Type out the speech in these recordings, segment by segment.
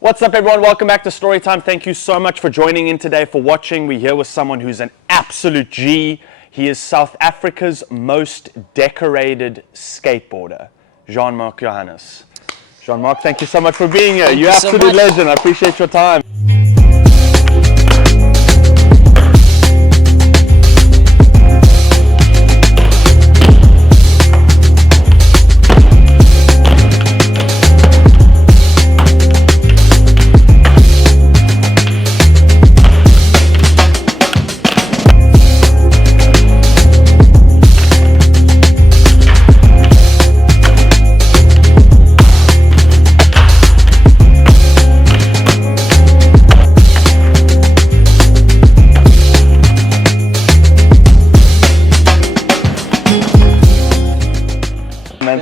What's up, everyone? Welcome back to Storytime. Thank you so much for joining in today, for watching. We're here with someone who's an absolute G. He is South Africa's most decorated skateboarder, Jean-Marc Johannes. Jean-Marc, thank you so much for being here. You're absolute legend. I appreciate your time.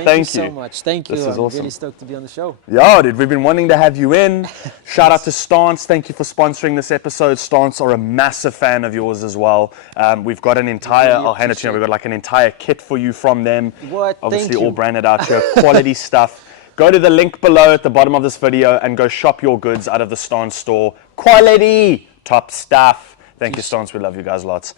Thank you so much. Thank you. I'm really stoked to be on the show. Yeah, dude, we've been wanting to have you in. Shout out to Stance. Thank you for sponsoring this episode. Stance are a massive fan of yours as well. We've got an entire, I'll hand it to you, we've got like an entire kit for you from them. What? Obviously all branded out here, quality stuff. Go to the link below at the bottom of this video and go shop your goods out of the Stance store. Quality, top stuff. Thank you, Stance. We love you guys lots.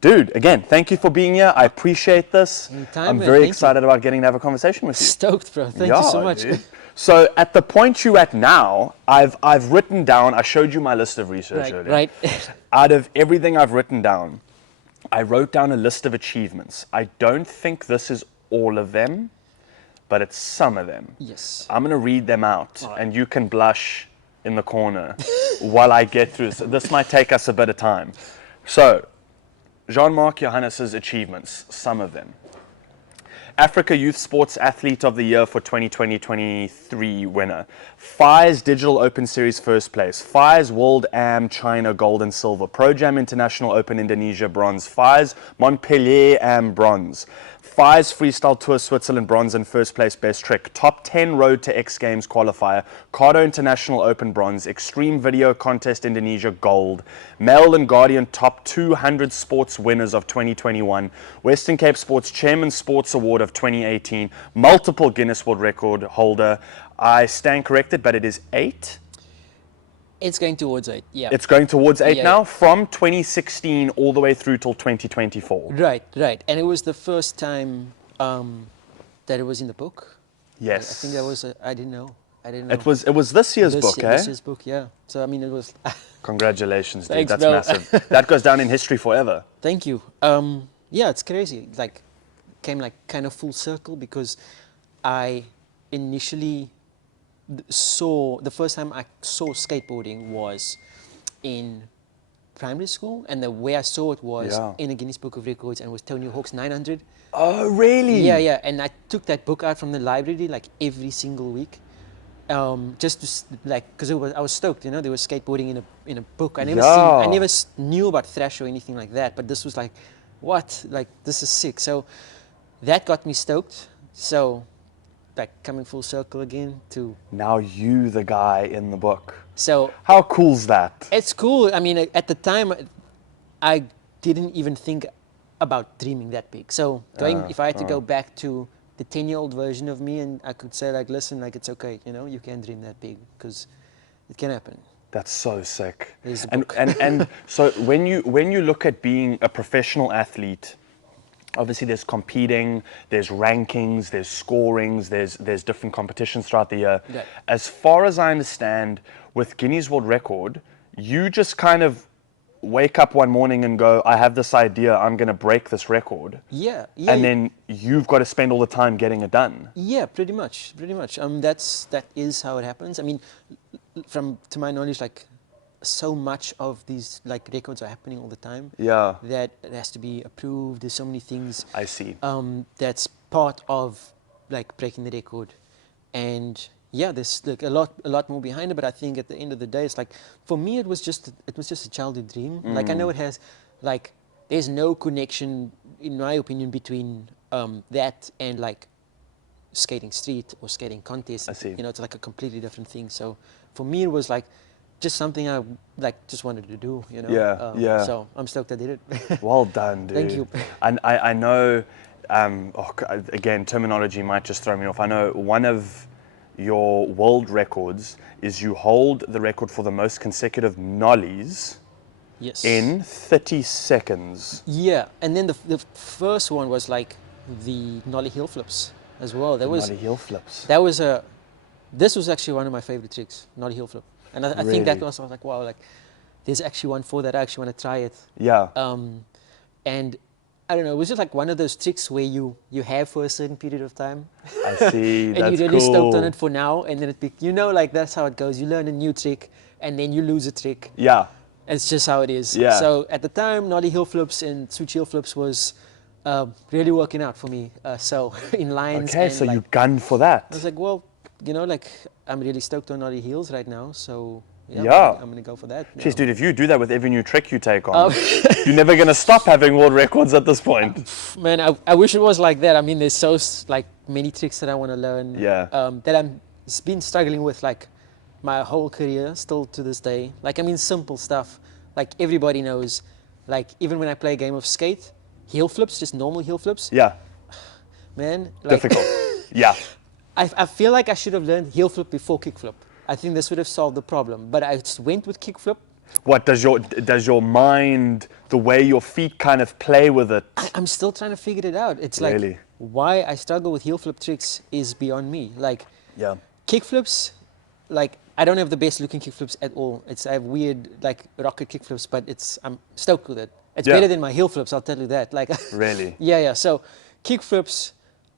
Dude, again, thank you for being here. I appreciate this. Anytime, I'm very excited about getting to have a conversation with you. Stoked, bro. Thank you so much. Dude. So at the point you're at now, I've written down, I showed you my list of research earlier. Right. Out of everything I've written down, I wrote down a list of achievements. I don't think this is all of them, but it's some of them. Yes. I'm going to read them out, and you can blush in the corner while I get through this. This might take us a bit of time. So, Jean-Marc Johannes' achievements, some of them. Africa Youth Sports Athlete of the Year for 2020-23 winner. FI's Digital Open Series first place. FI's World Am China gold and silver. Pro Jam International Open Indonesia bronze. FI's Montpellier Am bronze. FI's Freestyle Tour Switzerland bronze and first place best trick. Top 10 Road to X Games qualifier. Cardo International Open bronze. Extreme Video Contest Indonesia gold. Mail and Guardian top 200 sports winners of 2021. Western Cape Sports Chairman Sports Award of 2018. Multiple Guinness World Record holder. I stand corrected, but it is 8. It's going towards 8, yeah. It's going towards 8 now, from 2016 all the way through till 2024. Right. And it was the first time that it was in the book. Yes. I think that was, I didn't know. It was this year's book, eh? This year's book, yeah. So, I mean, it was... Congratulations, dude. Thanks, that's bro. massive. That goes down in history forever. Thank you. Yeah, it's crazy. Like, came like kind of full circle because I initially... the first time I saw skateboarding was in primary school, and the way I saw it was in a Guinness Book of Records, and it was Tony Hawk's 900. Oh, really? Yeah, and I took that book out from the library like every single week, just to because I was stoked, you know, there was skateboarding in a book. I never knew about thrash or anything like that, but this was like, what? Like, this is sick. So that got me stoked. So. Like coming full circle again to now you the guy in the book. So how cool's that? It's cool. I mean, at the time I didn't even think about dreaming that big. So if I had to go back to the 10-year-old version of me, and I could say like, listen, like, it's okay, you know, you can dream that big because it can happen. That's so sick. And so when you look at being a professional athlete, obviously there's competing, there's rankings, there's scorings, there's different competitions throughout the year. Yeah. As far as I understand, with Guinness World Record, you just kind of wake up one morning and go, I have this idea, I'm going to break this record. Yeah. And then you've got to spend all the time getting it done. Yeah, pretty much. That is how it happens. I mean, to my knowledge, like, so much of these like records are happening all the time. Yeah. That it has to be approved. There's so many things. I see. That's part of like breaking the record, and yeah, there's like a lot more behind it. But I think at the end of the day, it's like for me, it was just a childhood dream. Like I know it has, like there's no connection in my opinion between that and like skating street or skating contest. I see. You know, it's like a completely different thing. So for me, it was like just something I just wanted to do, you know. Yeah, yeah. So I'm stoked I did it. Well done, dude. Thank you. And I know, again, terminology might just throw me off. I know one of your world records is you hold the record for the most consecutive nollies Yes. in 30 seconds. Yeah, and then the first one was like the nollie heel flips as well. The nollie heel flips. This was actually one of my favorite tricks, nollie heel flip. And I think that was, I was like, wow, like there's actually one for that. I actually want to try it. Yeah. And I don't know, it was just like one of those tricks where you have for a certain period of time. I see. And That's you're really cool. stoked on it for now, and then like that's how it goes. You learn a new trick, and then you lose a trick. Yeah. It's just how it is. Yeah. So at the time, nollie heel flips and switch heel flips was really working out for me. So in lines. Okay, and so like, you gunned for that. I was like, well, like I'm really stoked on nollie heels right now, so Yeah. I'm gonna go for that. Jeez, dude, if you do that with every new trick you take on, you're never going to stop having world records at this point. Man, I wish it was like that. I mean, there's so like many tricks that I want to learn. Yeah. That I'm been struggling with like my whole career, still to this day. Like, I mean, simple stuff. Like everybody knows. Like even when I play a game of skate, heel flips, just normal heel flips. Yeah. Man, like, Difficult. Yeah. I feel like I should have learned heel flip before kick flip. I think this would have solved the problem. But I just went with kick flip. What does your mind, the way your feet kind of play with it? I'm still trying to figure it out. It's Really? like why I struggle with heel flip tricks is beyond me. Like Yeah. kick flips, like I don't have the best looking kick flips at all. I have weird like rocket kick flips, but I'm stoked with it. It's Yeah. better than my heel flips, I'll tell you that. Like Really? yeah. So kick flips,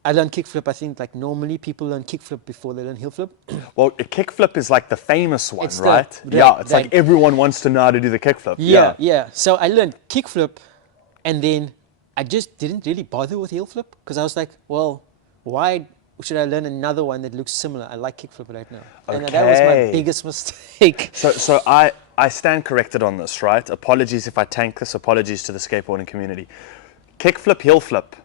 I learned kick flip. I think like normally people learn kick flip before they learn heel flip. Well, a kick flip is like the famous one, It's right? Yeah, it's like everyone wants to know how to do the kick flip. Yeah. So I learned kick flip, and then I just didn't really bother with heel flip because I was like, well, why should I learn another one that looks similar? I like kick flip right now. And that was my Okay. biggest mistake. So I stand corrected on this, right? Apologies if I tank this. Apologies to the skateboarding community. Kick flip, heel flip.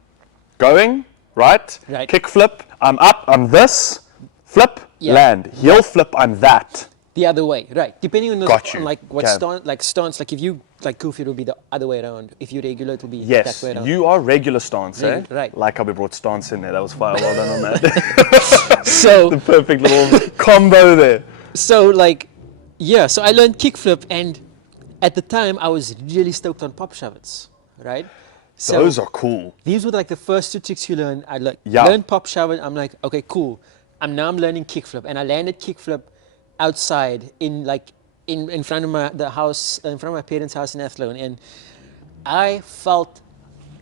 Going, right? Right. Kick flip, I'm up, I'm this. Flip, Yeah. land. Heel flip, I'm that. The other way, right? Depending on, Got you. on like what Okay. stance, like if you like goofy, it'll be the other way around. If you regular, it'll be Yes, that way around. you are regular stance, eh? Right. Like how we brought stance in there. That was fire. Well done on that. So The perfect little combo there. So like, yeah, so I learned kickflip, and at the time I was really stoked on pop shove-its, right? So Those are cool. these were like the first two tricks you learn. I Yeah. learned pop shove-it. I'm like, okay, cool. I'm learning kickflip, and I landed kickflip outside in front of the house, in front of my parents' house in Athlone, and I felt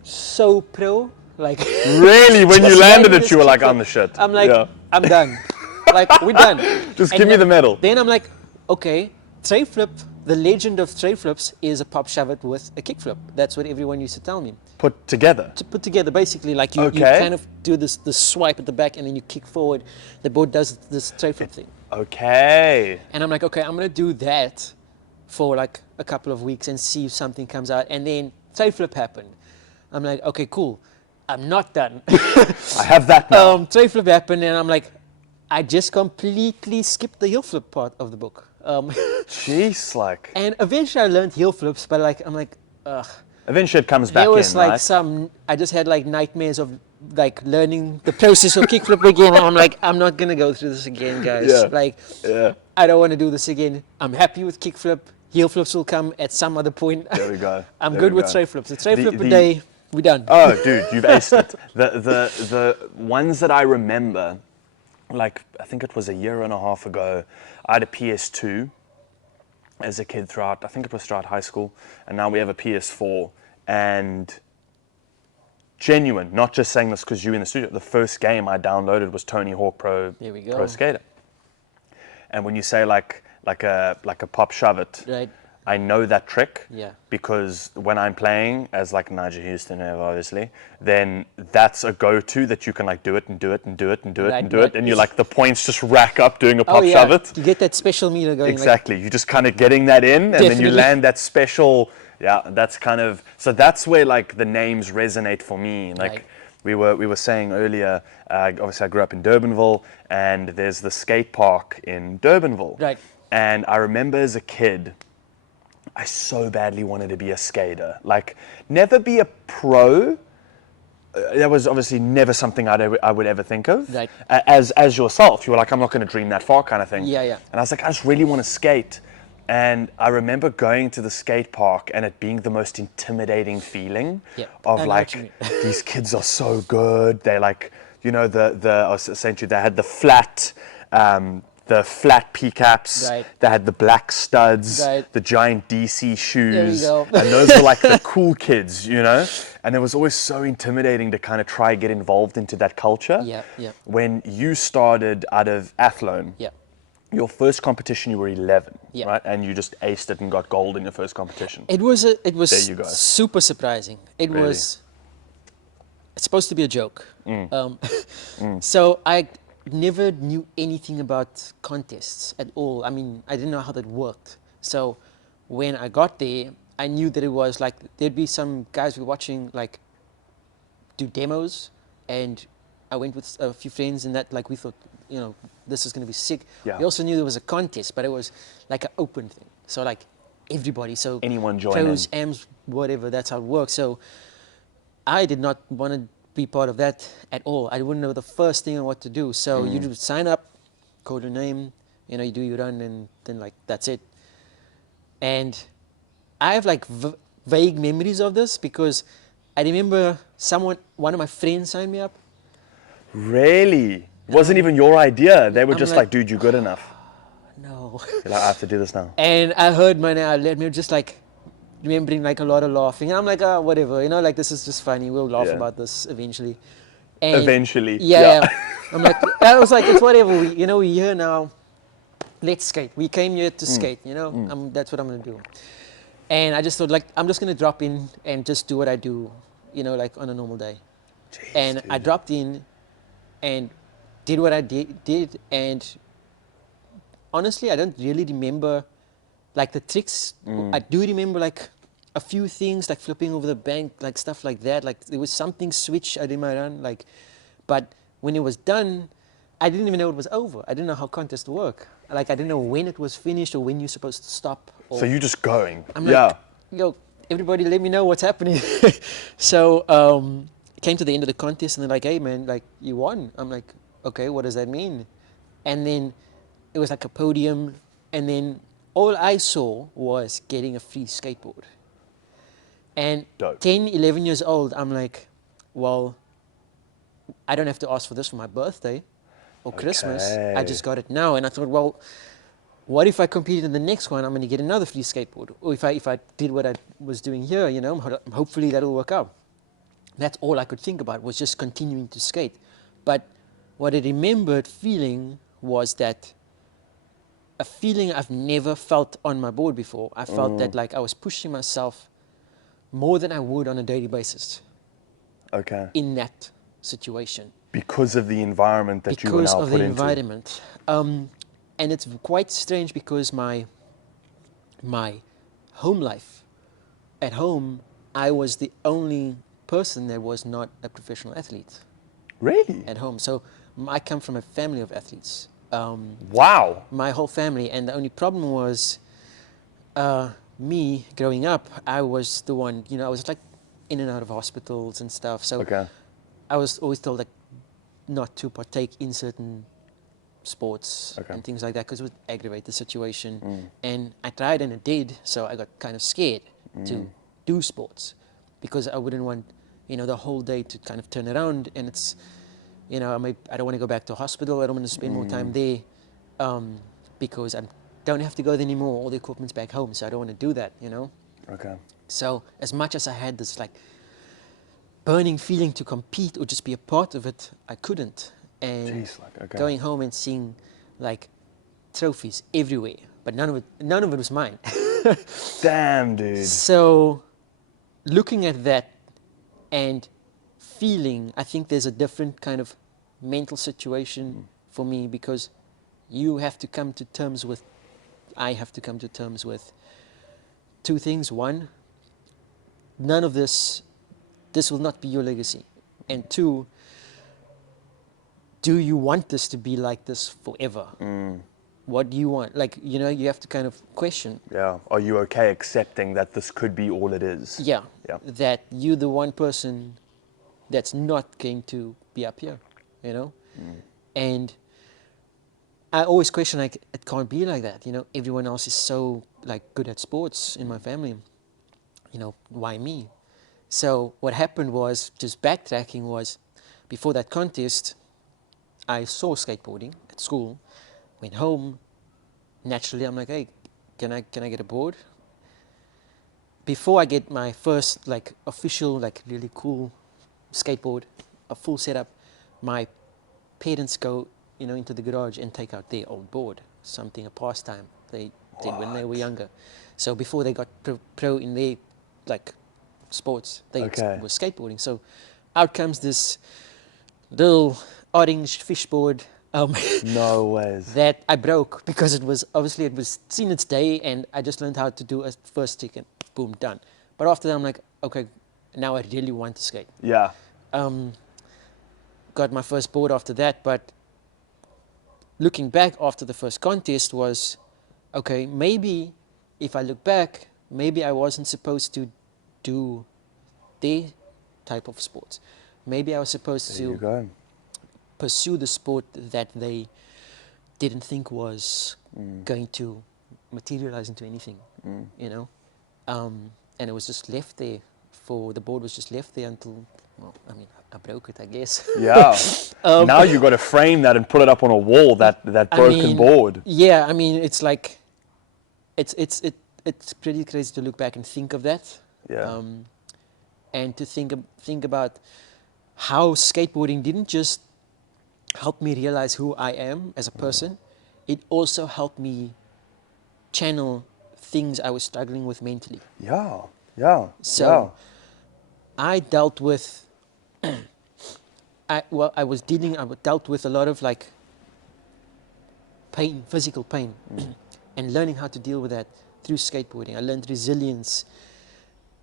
so pro. Like Really, when you just landed landing it, you were this like, kickflip. I'm the shit. I'm like, Yeah. I'm done. Like, we're done. Just And give me then- the medal. Then I'm like, okay, tray flip, the legend of tray flips is a pop shove it with a kick flip. That's what everyone used to tell me. Put together. To put together, basically, like you Okay. kind of do this swipe at the back and then you kick forward. The board does this tray flip thing. Okay. And I'm like, okay, I'm going to do that for like a couple of weeks and see if something comes out. And then tray flip happened. I'm like, okay, cool. I'm not done. I have that now. Tray flip happened, and I'm like, I just completely skipped the heel flip part of the book. Jeez, like. And eventually I learned heel flips, but like, I'm like, ugh. Eventually it comes back There was in, like right? I just had like nightmares of like learning the process of kickflip again. And I'm like, I'm not going to go through this again, guys. Yeah. Like, Yeah. I don't want to do this again. I'm happy with kickflip. Heel flips will come at some other point. There we go. I'm There good we with go. tray flips. A tray The- flip a the- day, we're done. Oh, dude, you've aced it. The ones that I remember, like I think it was a year and a half ago, I had a PS2 as a kid throughout high school, and now we have a PS4. And genuine, not just saying this because you in the studio, the first game I downloaded was Tony Hawk Pro There we go. Pro Skater. And when you say like a pop shove it, Right. I know that trick Yeah. because when I'm playing as like Nigel Houston, obviously, then that's a go-to that you can like do it and do it and do it and do it Right, and do right. it, and you're like the points just rack up doing a pop Oh, yeah. shove it. You get that special meter going. Exactly. You're just kind of getting that in, and then you Definitely. land that special. Yeah, that's kind of so. That's where like the names resonate for me. Like Right. we were saying earlier. Obviously, I grew up in Durbanville, and there's the skate park in Durbanville. Right. And I remember as a kid, I so badly wanted to be a skater. Like, never be a pro, that was obviously never something I would ever think of. Right. As yourself, you were like, I'm not going to dream that far, kind of thing. Yeah, yeah. And I was like, I just really want to skate. And I remember going to the skate park and it being the most intimidating feeling Yeah. of I know what you like, mean. these kids are so good. They're like, you know, I was saying to you, they had the flat P-caps, Right. they had the black studs, Right. the giant DC shoes, There you go. and those were like the cool kids, you know? And it was always so intimidating to kind of try get involved into that culture. Yeah, yeah. When you started out of Athlone, Yeah. your first competition you were 11, Yeah. right? And you just aced it and got gold in your first competition. It was There you go. super surprising. It Really? was it's supposed to be a joke. So I never knew anything about contests at all. I mean, I didn't know how that worked. So when I got there, I knew that it was like there'd be some guys who were watching like do demos, and I went with a few friends, and that like we thought, you know, this is going to be sick. Yeah. We also knew there was a contest, but it was like an open thing. So like everybody, so Anyone join pros, in. AMs, whatever. That's how it works. So I did not want to be part of that at all. I wouldn't know the first thing on what to do. So you do sign up, code your name, you know, you do your run, and then like that's it. And I have like vague memories of this because I remember one of my friends signed me up. Really? Wasn't even your idea. They were I'm just like- like, dude, you're good enough. No. You're like, I have to do this now. And I heard my name, let me just like remembering like a lot of laughing. And I'm like, oh, whatever, you know, like this is just funny. We'll laugh Yeah. about this eventually. And Eventually. Yeah. I'm like, I was like, it's whatever. We're here now. Let's skate. We came here to skate, you know. That's what I'm going to do. And I just thought like, I'm just going to drop in and just do what I do, you know, like on a normal day. Jeez, And I dude. dropped in and did what I did. And honestly, I don't really remember like the tricks. I do remember like a few things like flipping over the bank, like stuff like that. Like there was something switch I did my run, like, but when it was done, I didn't even know it was over. I didn't know how contests work. Like I didn't know when it was finished or when you're supposed to stop. Or So you just going. I'm Yeah. like, yo, everybody let me know what's happening. So came to the end of the contest and they're like, hey man, like you won. I'm like, okay, what does that mean? And then it was like a podium, and then all I saw was getting a free skateboard. And Dope. 10, 11 years old, I'm like, well, I don't have to ask for this for my birthday or Christmas. I Okay. just got it now. And I thought, well, what if I competed in the next one? I'm going to get another free skateboard. Or if I did what I was doing here, you know, hopefully that'll work out. That's all I could think about, was just continuing to skate. But what I remembered feeling was that a feeling I've never felt on my board before. I felt that like I was pushing myself more than I would on a daily basis Okay. in that situation. Because of the environment that you were Because now of put the into. environment. And it's quite strange because my home life, at home, I was the only person that was not a professional athlete Really? at home. So I come from a family of athletes. Wow. My whole family, and the only problem was me growing up. I was the one, you know, I was like in and out of hospitals and stuff. So Okay. I was always told like not to partake in certain sports Okay. and things like that because it would aggravate the situation. And I tried and it did, so I got kind of scared to do sports because I wouldn't want, you know, the whole day to kind of turn around, and it's, you know, I don't want to go back to hospital. I don't want to spend more time there because I don't have to go there anymore. All the equipment's back home, so I don't want to do that, you know. Okay. So as much as I had this like burning feeling to compete or just be a part of it, I couldn't. And Jeez, like, okay. going home and seeing like trophies everywhere, but none of it was mine. Damn, dude. So looking at that and feeling, I think there's a different kind of mental situation for me, because you have to come to terms with, I have to come to terms with two things. One, none of this will not be your legacy. And two, do you want this to be like this forever? What do you want? Like, you know, you have to kind of question. Yeah. Are you okay accepting that this could be all it is? Yeah. Yeah. That you're the one person that's not going to be up here, you know? And I always question, like, it can't be like that, you know? Everyone else is so, like, good at sports in my family. You know, why me? So what happened was, just backtracking was, before that contest, I saw skateboarding at school, went home. Naturally, I'm like, hey, can I get a board? Before I get my first, like, official, like, really cool skateboard, a full setup, my parents go, you know, into the garage and take out their old board, something, a pastime they did when they were younger. So before they got pro in their, like, sports, they were skateboarding. So out comes this little orange fishboard No ways. that I broke because it was seen its day, and I just learned how to do a first stick and boom, done. But after that, I'm like, okay, now I really want to skate. Yeah. Got my first board after that, but looking back after the first contest was, okay, maybe if I look back, maybe I wasn't supposed to do their type of sports. Maybe I was supposed to pursue the sport that they didn't think was going to materialize into anything, you know? And it was just left there the board was just left there until, well, I mean, I broke it, I guess. Yeah. Now you got to frame that and put it up on a wall, that broken board. Yeah, I mean, it's like, it's pretty crazy to look back and think of that. Yeah. And to think about how skateboarding didn't just help me realize who I am as a person, it also helped me channel things I was struggling with mentally. Yeah. So I dealt with, I dealt with a lot of, like, pain, physical pain, and learning how to deal with that through skateboarding. I learned resilience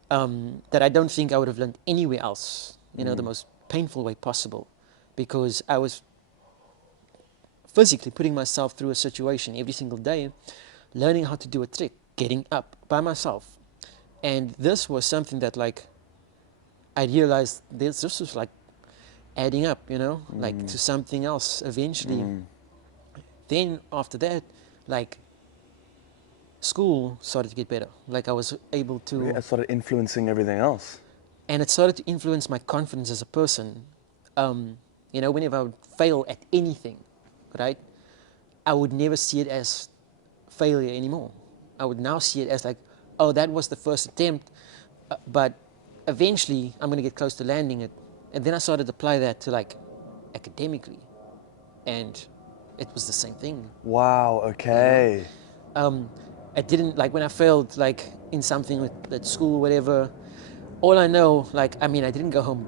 that I don't think I would have learned anywhere else, you know, the most painful way possible, because I was physically putting myself through a situation every single day, learning how to do a trick, getting up by myself. And this was something that, like, I realized this was, like, adding up, you know, like, to something else eventually. Then after that, like, school started to get better. Like, I was able to... It started influencing everything else. And it started to influence my confidence as a person. You know, whenever I would fail at anything, right, I would never see it as failure anymore. I would now see it as, like, oh, that was the first attempt, but eventually I'm going to get close to landing it. And then I started to apply that to, like, academically, and it was the same thing. Wow, okay. You know? I didn't, like, when I failed, like, in something at school or whatever, all I know, like, I mean, I didn't go home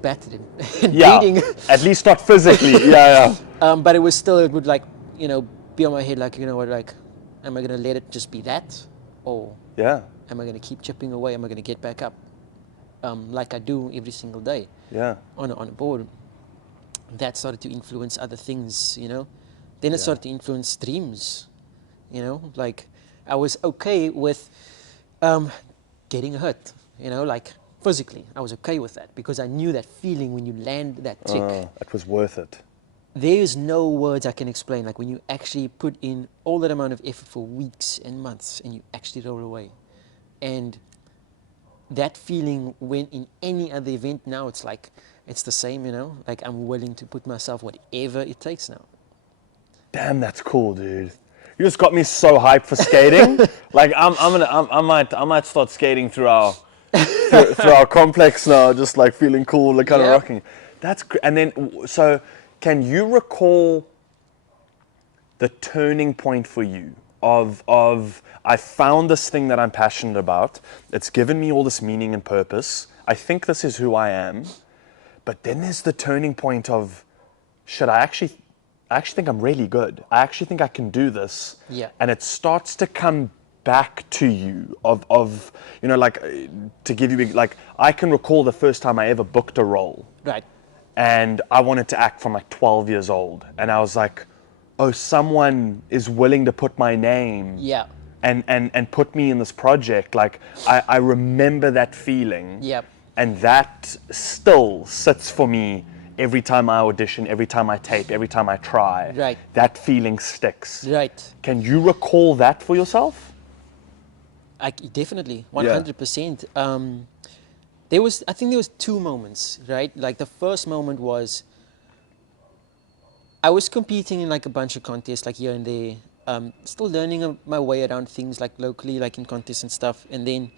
battered and bleeding. At least not physically. Yeah. But it would, like, you know, be on my head, like, you know what, like, am I going to let it just be that? Or am I going to keep chipping away? Am I going to get back up? Like I do every single day on a board. That started to influence other things, you know. Then it started to influence dreams, you know. Like, I was okay with getting hurt, you know, like, physically. I was okay with that because I knew that feeling when you land that trick. It was worth it. There's no words I can explain. Like, when you actually put in all that amount of effort for weeks and months and you actually roll away. And that feeling when in any other event now, it's like, it's the same, you know? Like, I'm willing to put myself whatever it takes now. Damn, that's cool, dude. You just got me so hyped for skating. Like, I might start skating through our complex now, just like feeling cool, like kind of rocking. That's and then so. Can you recall the turning point for you of I found this thing that I'm passionate about. It's given me all this meaning and purpose. I think this is who I am. But then there's the turning point of, shit, I actually think I'm really good. I actually think I can do this. Yeah. And it starts to come back to you of you know, like, to give you, like, I can recall the first time I ever booked a role. Right. And I wanted to act from like 12 years old. And I was like, oh, someone is willing to put my name and put me in this project. Like, I remember that feeling. Yep. And that still sits for me every time I audition, every time I tape, every time I try. Right. That feeling sticks. Right. Can you recall that for yourself? Definitely, Yeah. 100%. I think there was two moments, right? Like the first moment was I was competing in like a bunch of contests, like here and there, still learning my way around things like locally, like in contests and stuff. And then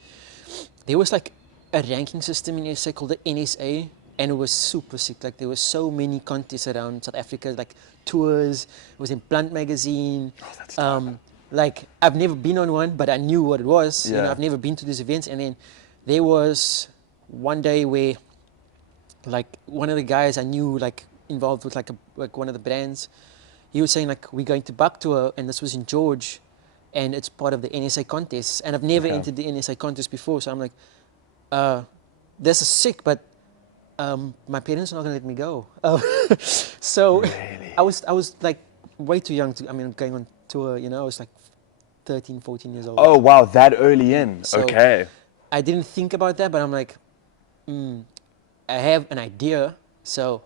there was like a ranking system in SA called the NSA, and it was super sick. Like there were so many contests around South Africa, like tours. It was in Blunt magazine. Oh, that's dope. Like I've never been on one, but I knew what it was. You know, Yeah. I've never been to these events. And then there was one day where like one of the guys I knew, like involved with like one of the brands, he was saying like we're going to Buck Tour, and this was in George, and it's part of the NSA contest, and I've never Okay. entered the NSA contest before, so I'm like, this is sick, but my parents are not gonna let me go. So Really? I was like way too young to, I mean, going on tour, you know, I was like 13, 14 years old. Oh, wow, that early in. So- Okay. I didn't think about that, but I'm like, I have an idea, so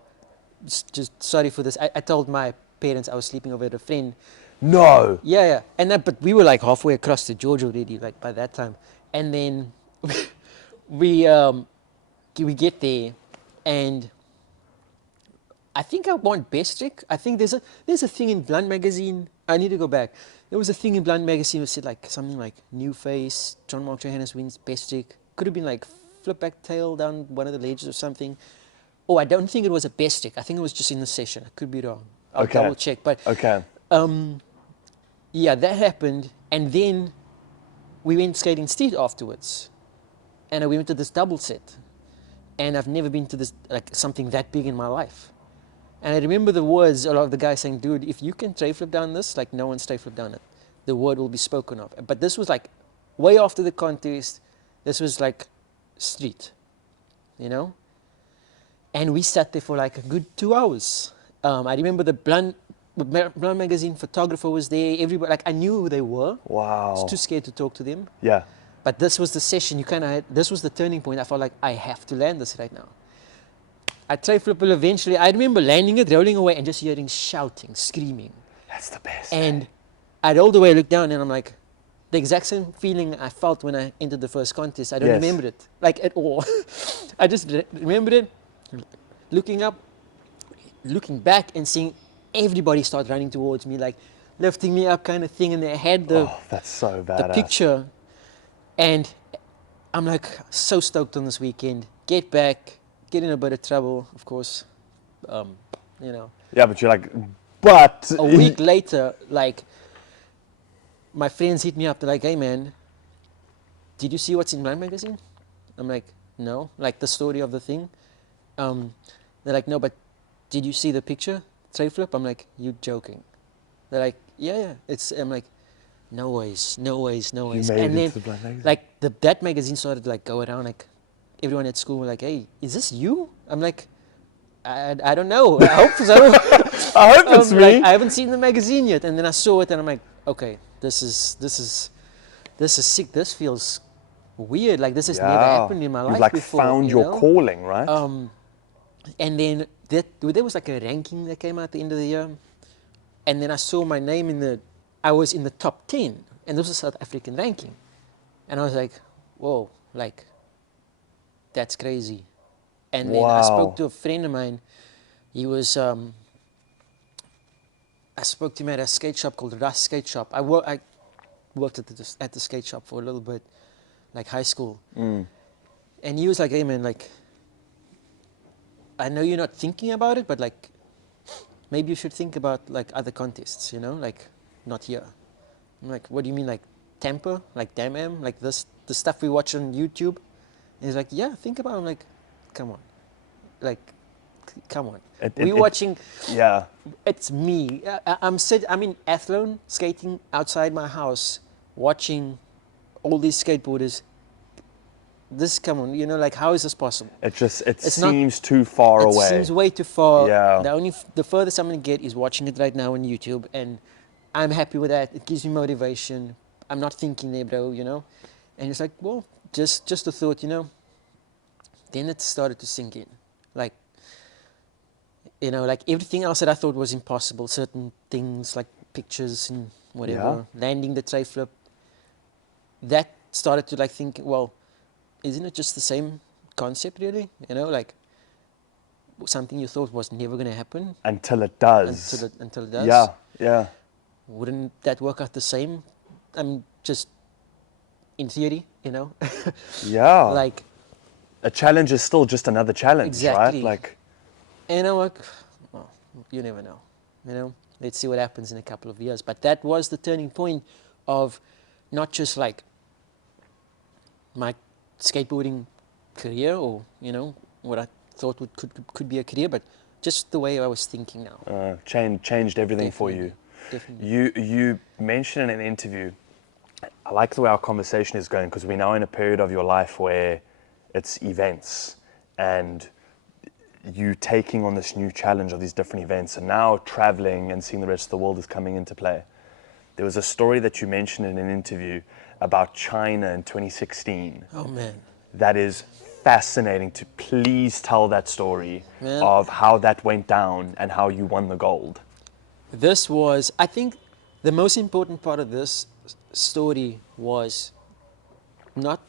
just sorry for this. I told my parents I was sleeping over at a friend. No. Yeah. And that, but we were like halfway across to Georgia already, like by that time. And then we get there, and I think I want best trick. I think there's a thing in Blunt magazine. I need to go back. There was a thing in Blunt magazine that said like something like new face, Jean-Marc Johannes wins best trick. Could have been like flip back tail down one of the ledges or something. Oh, I don't think it was a best trick. I think it was just in the session. I could be wrong. I'll Okay. double check. But Okay. yeah, that happened, and then we went skating street afterwards, and we went to this double set, and I've never been to this like something that big in my life. And I remember the words a lot of the guys saying, "Dude, if you can tray flip down this, like no one's tray flip down it, the word will be spoken of." But this was like way after the contest. This was like street, you know. And we sat there for like a good 2 hours. I remember the Blunt magazine photographer was there. Everybody, like I knew who they were. I Wow. was too scared to talk to them. Yeah. But this was the session. This was the turning point. I felt like I have to land this right now. I tried flip it eventually. I remember landing it, rolling away, and just hearing shouting, screaming. That's the best. And I rolled away, looked down, and I'm like, the exact same feeling I felt when I entered the first contest. I don't Yes. remember it, like at all. I just remembered it, looking up, looking back, and seeing everybody start running towards me, like lifting me up kind of thing, and they had the Oh, that's so badass. picture. And I'm like so stoked on this weekend. Get back, get in a bit of trouble, of course. You know, Yeah, but you're like, but a week later, like my friends hit me up. They're like, "Hey man, did you see what's in Blind magazine?" I'm like, "No." Like the story of the thing. They're like, "No, but did you see the picture? Tray flip?" I'm like, "You joking?" They're like, "Yeah. It's." I'm like, "No ways, no ways, no you ways." made And it then into the Blind magazine. like that magazine started to like go around, like everyone at school were like, "Hey, is this you?" I'm like, I don't know. I hope so. I hope it's me. Like, I haven't seen the magazine yet. And then I saw it, and I'm like, okay, this is sick. This feels weird. Like this has never happened in my life You've like before. found you your know? calling, right? And then there was like a ranking that came out at the end of the year, and then I saw my name I was in the top 10, and this was a South African ranking, and I was like, whoa, like that's crazy. And then I Wow. spoke to a friend of mine. He was I spoke to him at a skate shop called Rust Skate Shop. I worked at the skate shop for a little bit, like high school. And he was like, "Hey man, like I know you're not thinking about it, but like maybe you should think about like other contests, you know, like not here." I'm like, "What do you mean, like Tampa, like Dam Am, like the stuff we watch on YouTube?" And he's like, "Yeah, think about it." I'm like, "Come on, like, come on." We're watching. Yeah. It's me. I'm in Athlone, skating outside my house, watching all these skateboarders. Come on, you know, like how is this possible? It It's not- seems too far It away. seems way too far. Yeah. The furthest I'm gonna get is watching it right now on YouTube, and I'm happy with that. It gives me motivation. I'm not thinking there, bro, you know. And it's like, well, just a thought, you know. then it started to sink in. Like, you know, like everything else that I thought was impossible, certain things like pictures and whatever, landing the tray flip, that started to like think, well, isn't it just the same concept really? You know, like something you thought was never going to happen Until it does. until it does. Yeah, yeah. Wouldn't that work out the same? I mean, just in theory, you know? Yeah. Like, A challenge is still just another challenge, exactly. right? Like, and I'm like, well, you never know, you know? Let's see what happens in a couple of years. But that was the turning point of not just like my skateboarding career or, you know, what I thought could be a career, but just the way I was thinking now. changed everything for you. Definitely. You mentioned in an interview, I like the way our conversation is going because we're now in a period of your life where it's events and you taking on this new challenge of these different events, and now traveling and seeing the rest of the world is coming into play. There was a story that you mentioned in an interview about China in 2016. Oh man. That is fascinating. To please tell that story Man. of how that went down and how you won the gold. This was, I think, the most important part of this story was not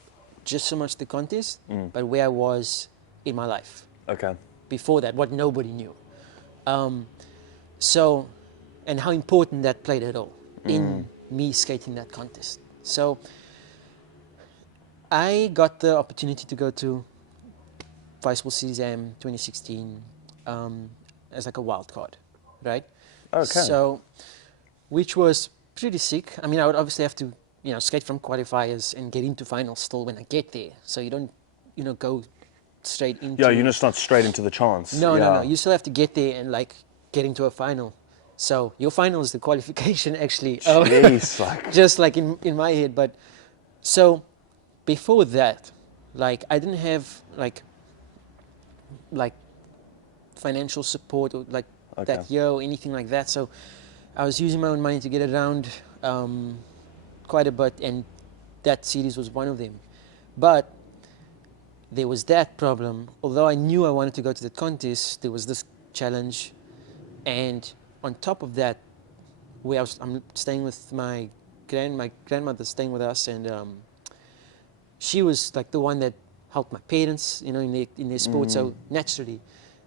just so much the contest, but where I was in my life. Okay. Before that, what nobody knew. So, and how important that played at all in me skating that contest. So, I got the opportunity to go to Viceroy Am 2016 as like a wild card, right? Okay. So, which was pretty sick. I mean, I would obviously have to, you know, skate from qualifiers and get into finals still when I get there. So you don't, you know, go straight into... Yeah, you're just not straight into the chance. No, yeah. no. You still have to get there and like get into a final. So your final is the qualification actually. Jeez, like... Just like in my head. But so before that, like I didn't have like financial support or like that year or anything like that. So I was using my own money to get around quite a bit, and that series was one of them. But there was that problem. Although I knew I wanted to go to the contest, there was this challenge, and on top of that, I'm staying with my grandmother staying with us, and she was like the one that helped my parents, you know, in their sport. So naturally,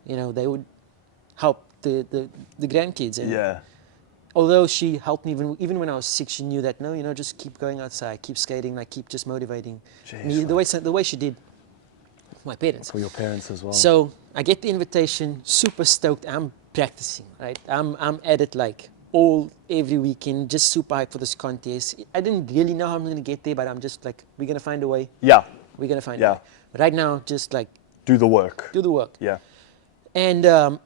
you know, they would help the grandkids. And Yeah. although she helped me even when I was 6, she knew that no, you know, just keep going outside, keep skating, like keep just motivating me the way she did my parents. For your parents as well. So I get the invitation, super stoked. I'm practicing, right? I'm at it like every weekend, just super hyped for this contest. I didn't really know how I'm gonna get there, but I'm just like, we're gonna find a way. Yeah. We're gonna find a way. But right now, just like do the work. Do the work. Yeah. And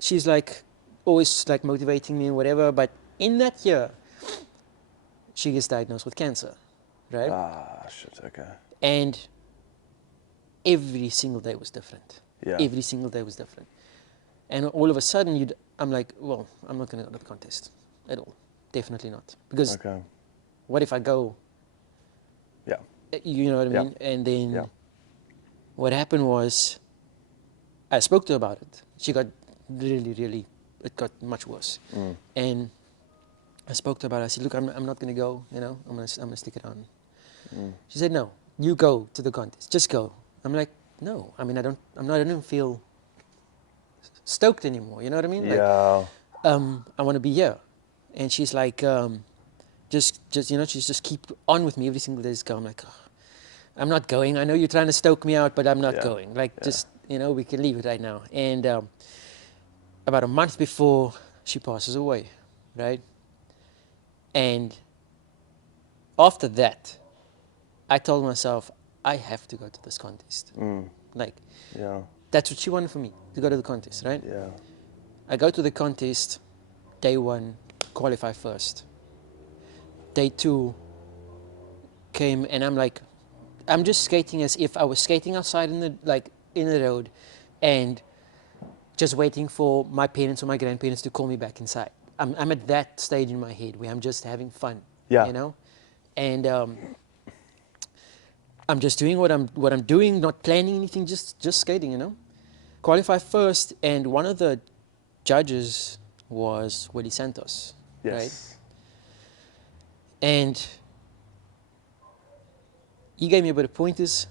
she's like always like motivating me and whatever. But in that year, she gets diagnosed with cancer, right? Ah, shit. Okay. And every single day was different. Yeah. Every single day was different. And all of a sudden, I'm like, well, I'm not going to go to the contest at all. Definitely not. Because what if I go? Yeah. You know what I mean? And then what happened was I spoke to her about it. She got really, it got much worse. And I spoke to her about it. I said, look, I'm not going to go, you know, I'm going to stick it on. She said, no, you go to the contest. Just go. I'm like, no. I mean, I don't feel stoked anymore. You know what I mean? Yeah. Like, I want to be here. And she's like, just you know, she's just keep on with me every single day. Just go. I'm like, oh, I'm not going. I know you're trying to stoke me out, but I'm not going. Like, just, you know, we can leave it right now. And about a month before she passes away, right? And after that, I told myself, I have to go to this contest. Like, that's what she wanted for me, to go to the contest, right? Yeah. I go to the contest, day 1, qualify first. Day 2 came, and I'm like, I'm just skating as if I was skating outside in the road, and just waiting for my parents or my grandparents to call me back inside. I'm at that stage in my head where I'm just having fun, you know? And I'm just doing what I'm doing, not planning anything, just skating, you know. Qualify first, and one of the judges was Willie Santos, right? Yes. And he gave me a bit of pointers.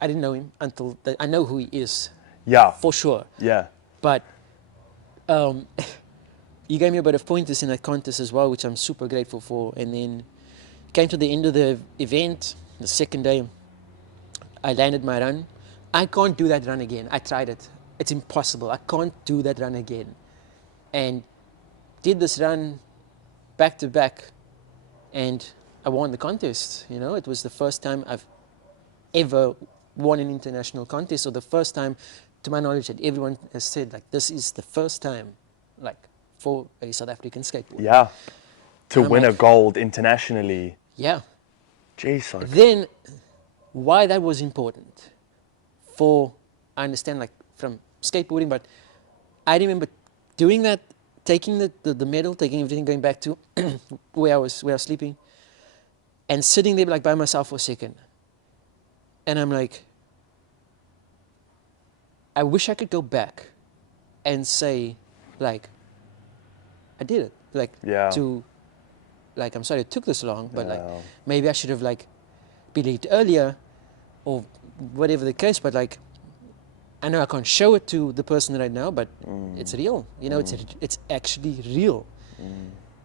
I didn't know him until I know who he is, Yeah. for sure. Yeah. But he gave me a bit of pointers in that contest as well, which I'm super grateful for. And then came to the end of the event, the second day. I landed my run. I can't do that run again. I tried it. It's impossible. I can't do that run again. And did this run back to back, and I won the contest. You know, it was the first time I've ever won an international contest, or the first time, to my knowledge, that everyone has said, like, this is the first time, like, for a South African skateboarder. Yeah. To I'm win like, a gold internationally. Yeah. Jeez. Like, Then, why that was important for, I understand, like, from skateboarding, but I remember doing that, taking the medal, taking everything, going back to where I was sleeping, and sitting there, like, by myself for a second. And I'm like, I wish I could go back and say, like, I did it. Like, Yeah. like, I'm sorry it took this long, but, like, Yeah. maybe I should have, like, believed earlier, or whatever the case, but, like, I know I can't show it to the person right now, but it's real. You know, it's actually real.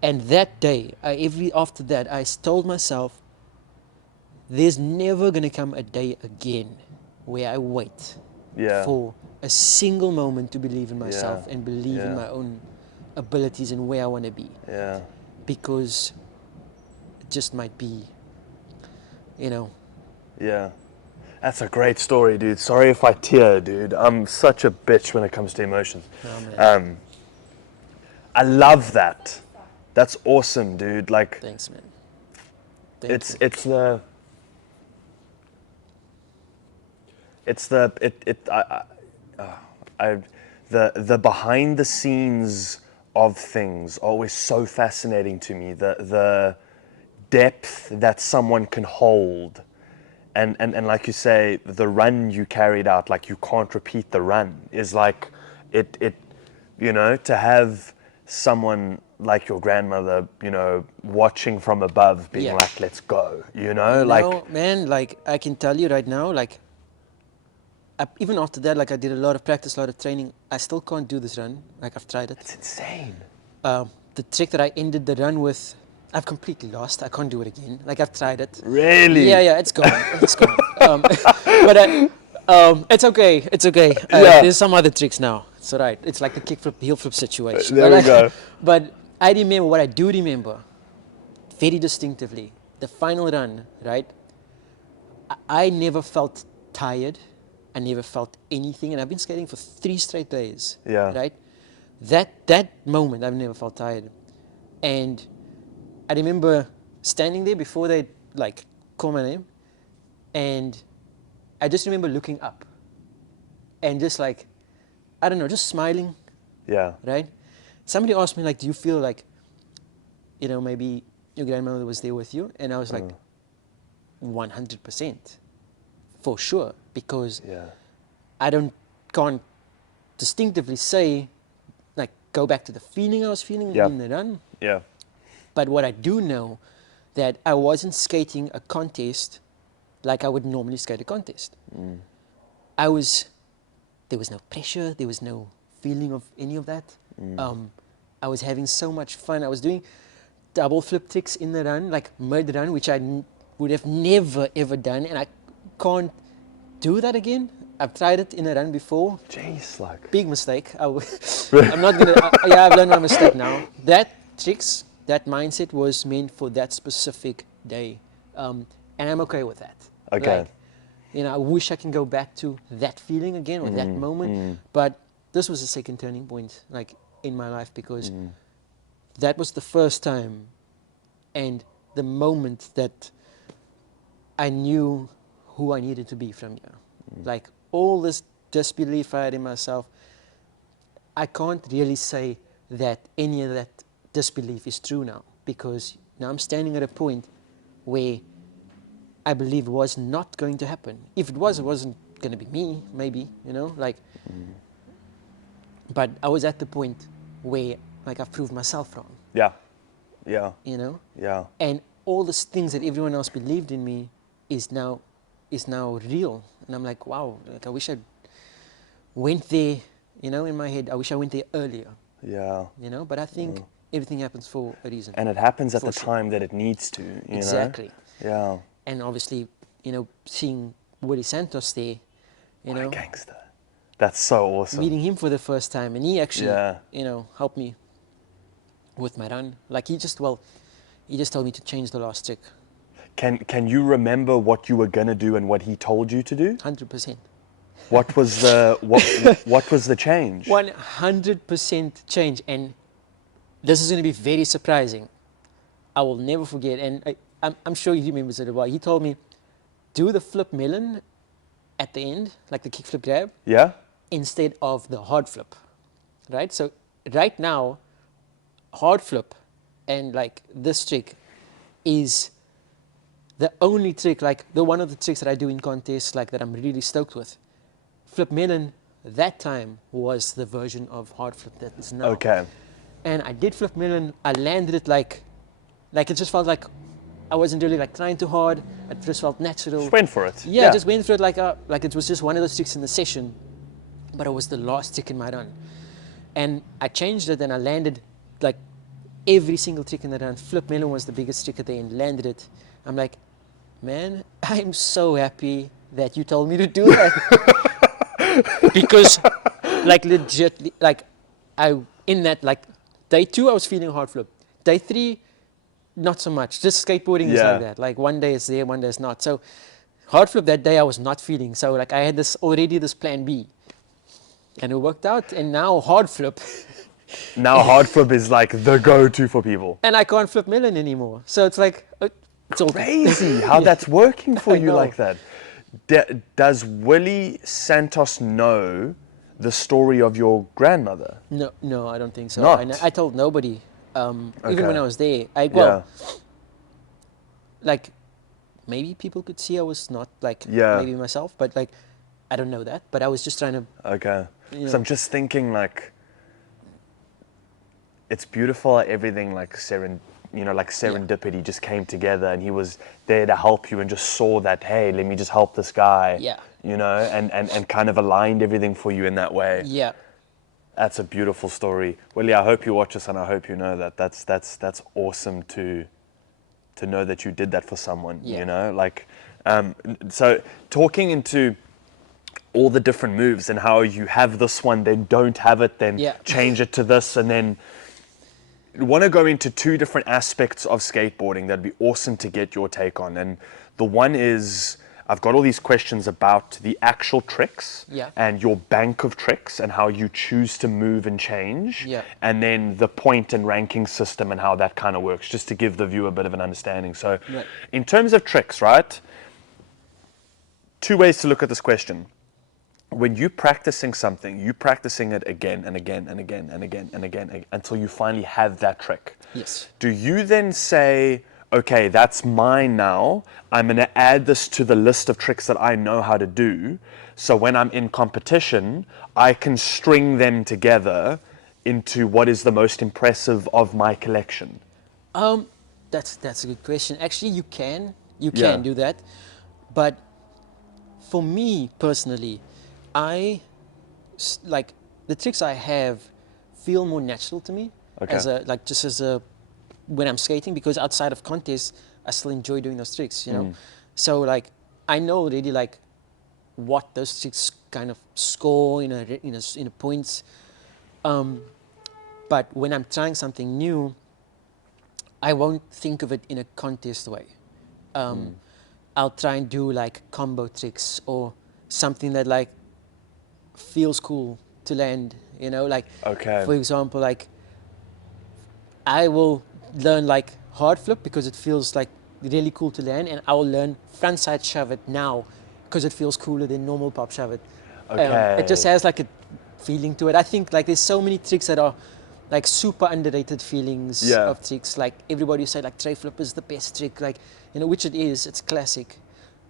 And that day, after that, I told myself, there's never going to come a day again where I wait Yeah. for a single moment to believe in myself Yeah. and believe in Yeah. my own abilities and where I want to be. Yeah. Because it just might be, you know. Yeah. That's a great story, dude. Sorry if I tear, dude. I'm such a bitch when it comes to emotions. Oh, man. I love that. That's awesome, dude. Like, Thanks, man. The behind the scenes of things are always so fascinating to me. The depth that someone can hold, and like you say, the run you carried out, like, you can't repeat the run, is like it you know, to have someone like your grandmother, you know, watching from above, being Yeah. like, let's go, you know, like, No, man, like, I can tell you right now, like, even after that, like, I did a lot of practice, a lot of training. I still can't do this run. Like, I've tried it. it's insane. The trick that I ended the run with, I've completely lost. I can't do it again. Like, I've tried it. Really? Yeah, it's gone. It's gone. But it's okay. It's okay. Yeah. There's some other tricks now. It's all right. It's like the kickflip, heel flip situation. There we go. But I remember, what I do remember very distinctively, the final run, right? I never felt tired. I never felt anything. And I've been skating for 3 straight days. Yeah. Right? That moment, I've never felt tired. And I remember standing there before they, like, call my name. And I just remember looking up. And just, like, I don't know, just smiling. Yeah. Right? Somebody asked me, like, do you feel like, you know, maybe your grandmother was there with you? And I was like, 100%. For sure. Because Yeah. I can't distinctively say, like, go back to the feeling I was feeling Yeah. in the run. Yeah. But what I do know, that I wasn't skating a contest like I would normally skate a contest. There was no pressure, there was no feeling of any of that. I was having so much fun. I was doing double flip tricks in the run, like mid-run, which I would have never ever done, and I can't do that again. I've tried it in a run before. Jeez, like. Big mistake. I'm not gonna. Yeah, I've learned my mistake now. That tricks, that mindset was meant for that specific day, and I'm okay with that. Okay. Like, you know, I wish I can go back to that feeling again, or that moment. But this was a second turning point, like, in my life, because that was the first time, and the moment that I knew who I needed to be from here. Like, all this disbelief I had in myself, I can't really say that any of that disbelief is true now, because now I'm standing at a point where I believe was not going to happen. If it was, it wasn't going to be me, maybe, you know, like, but I was at the point where, like, I've proved myself wrong, Yeah. Yeah. you know, Yeah. and all the things that everyone else believed in me is now real. And I'm like, wow, like, I wish I went there, you know, in my head, I wish I went there earlier, Yeah. you know, but I think everything happens for a reason. And it happens at For the sure. time that it needs to, you Exactly. know? Yeah. And obviously, you know, seeing Willie Santos there, you What a know, gangster. That's so awesome. meeting him for the first time, and he actually, Yeah. you know, helped me with my run. Like, he just told me to change the last trick, Can you remember what you were gonna do and what he told you to do? 100%. What was the what was the change? 100% change, and this is going to be very surprising. I will never forget, and I'm sure he remembers it well. He told me, do the flip melon at the end, like the kickflip grab, Yeah? instead of the hard flip, right? So right now, hard flip and like this trick is the only trick, like the one of the tricks that I do in contests, like that I'm really stoked with. Flip melon, that time was the version of hard flip that is now. Okay. And I did flip melon. I landed it like it just felt like I wasn't really like trying too hard. It just felt natural. Just went for it. Yeah, I just went for it like it was just one of those tricks in the session, but it was the last trick in my run. And I changed it and I landed like every single trick in the run. Flip melon was the biggest trick at the end, landed it. I'm like, man, I'm so happy that you told me to do that. Because like legit, like in that, like day 2 I was feeling hard flip. Day 3, not so much. Just skateboarding is like that. Like one day it's there, one day it's not. So hard flip that day I was not feeling. So like I had this plan B. And it worked out, and now hard flip. Now hard flip is like the go-to for people. And I can't flip melon anymore. So it's like, it's all Crazy how that's working for I you know. like that. Does Willie Santos know the story of your grandmother? No, I don't think so. Not? I told nobody, even Okay. when I was there. Like, maybe people could see I was not like maybe myself, but like, I don't know that. But I was just trying to. Okay. You So know. I'm just thinking like, it's beautiful how everything like serendipity just came together, and he was there to help you and just saw that, hey, let me just help this guy. Yeah. You know, and kind of aligned everything for you in that way. Yeah. That's a beautiful story. Willie, I hope you watch this, and I hope you know that that's awesome to know that you did that for someone, Yeah. you know? Like, so talking into all the different moves and how you have this one, then don't have it, then change it to this, and then want to go into 2 different aspects of skateboarding that'd be awesome to get your take on. And the one is, I've got all these questions about the actual tricks and your bank of tricks and how you choose to move and change, and then the point and ranking system and how that kind of works, just to give the viewer a bit of an understanding. So in terms of tricks, right, 2 ways to look at this question. When you're practicing something, you're practicing it again and again and again and again and again until you finally have that trick. Yes. Do you then say, okay, that's mine now, I'm going to add this to the list of tricks that I know how to do, so when I'm in competition, I can string them together into what is the most impressive of my collection? That's a good question. Actually, you can do that, but for me personally, like the tricks I have feel more natural to me as when I'm skating, because outside of contests I still enjoy doing those tricks, you know. So like I know already like what those tricks kind of score in a points, but when I'm trying something new, I won't think of it in a contest way. I'll try and do like combo tricks or something that like feels cool to land, you know, like for example, like I will learn like hard flip because it feels like really cool to land, and I will learn frontside shove it now because it feels cooler than normal pop shove it. It just has like a feeling to it. I think like there's so many tricks that are like super underrated feelings of tricks. Like everybody say like tray flip is the best trick, like, you know, which it is, it's classic.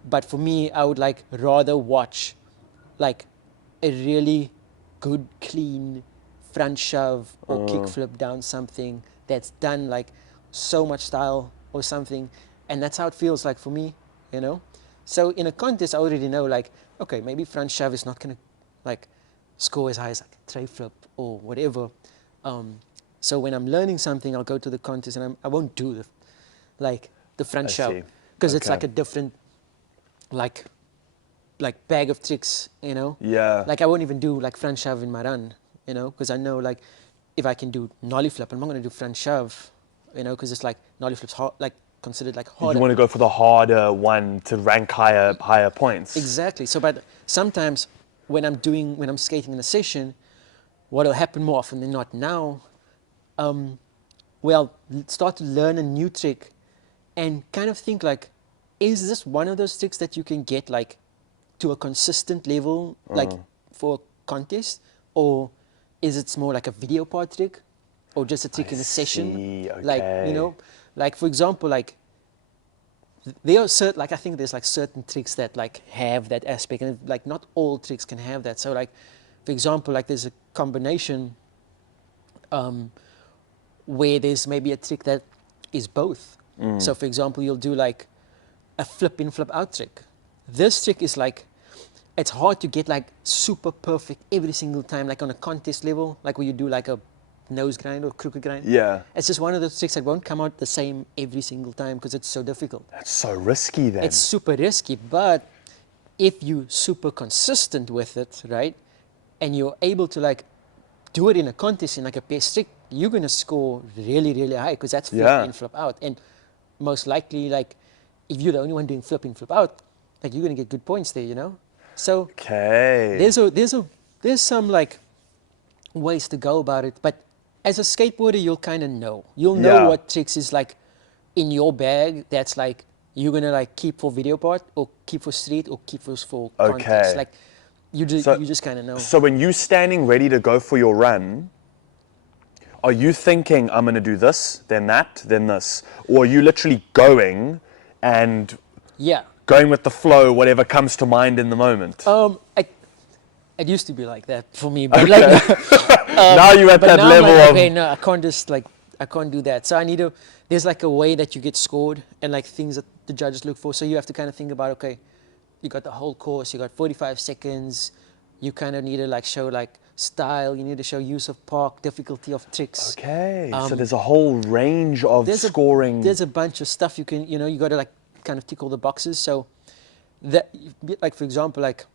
But for me, I would like rather watch like a really good, clean front shove or kickflip down something that's done like so much style or something, and that's how it feels like for me, you know. So in a contest, I already know like, okay, maybe front shove is not gonna like score as high as like a tray flip or whatever. So when I'm learning something, I'll go to the contest and I won't do the front I shove see. because it's Okay. like a different like bag of tricks, you know. Yeah. Like I won't even do like front shove in my run, you know, because I know like if I can do nollie flip, I'm not going to do front shove, you know, because it's like nollie flips hard, like considered like harder. You want to go for the harder one to rank higher points. Exactly. So, but sometimes when I'm skating in a session, what will happen more often than not now, well, start to learn a new trick and kind of think like, is this one of those tricks that you can get like to a consistent level, like for a contest, or is it more like a video part trick, or just a trick in a session? see, Like, you okay. know, like for example, like there are certain, like I think there's like certain tricks that like have that aspect, and like not all tricks can have that. So like, for example, like there's a combination where there's maybe a trick that is both. So for example, you'll do like a flip in, flip out trick. This trick is like, it's hard to get like super perfect every single time, like on a contest level, like where you do like a nose grind or crooked grind. Yeah. It's just one of those tricks that won't come out the same every single time because it's so difficult. That's so risky then. It's super risky, but if you super consistent with it, right, and you're able to like do it in a contest in like a best trick, you're gonna score really, really high because that's flip Yeah. in, flip out, and most likely like if you're the only one doing flip in, flip out, like you're gonna get good points there, you know. So Okay. there's some like ways to go about it, but as a skateboarder, you'll kind of know. You'll know Yeah. what tricks is like in your bag that's like you're gonna like keep for video part or keep for street or keep for contest. Okay. Like you just kind of know. So when you're standing ready to go for your run, are you thinking, I'm going to do this, then that, then this? Or are you literally going and Yeah. going with the flow, whatever comes to mind in the moment? It used to be like that for me, but like Now you're at but that now level I'm like, of... okay, no, I can't do that. So I need to, there's like a way that you get scored and like things that the judges look for. So you have to kind of think about, okay, you got the whole course, you got 45 seconds, you kind of need to like show like style, you need to show use of park, difficulty of tricks. Okay, so there's a whole range of scoring. There's a bunch of stuff you can, you know, you got to like kind of tick all the boxes. So that, like for example, like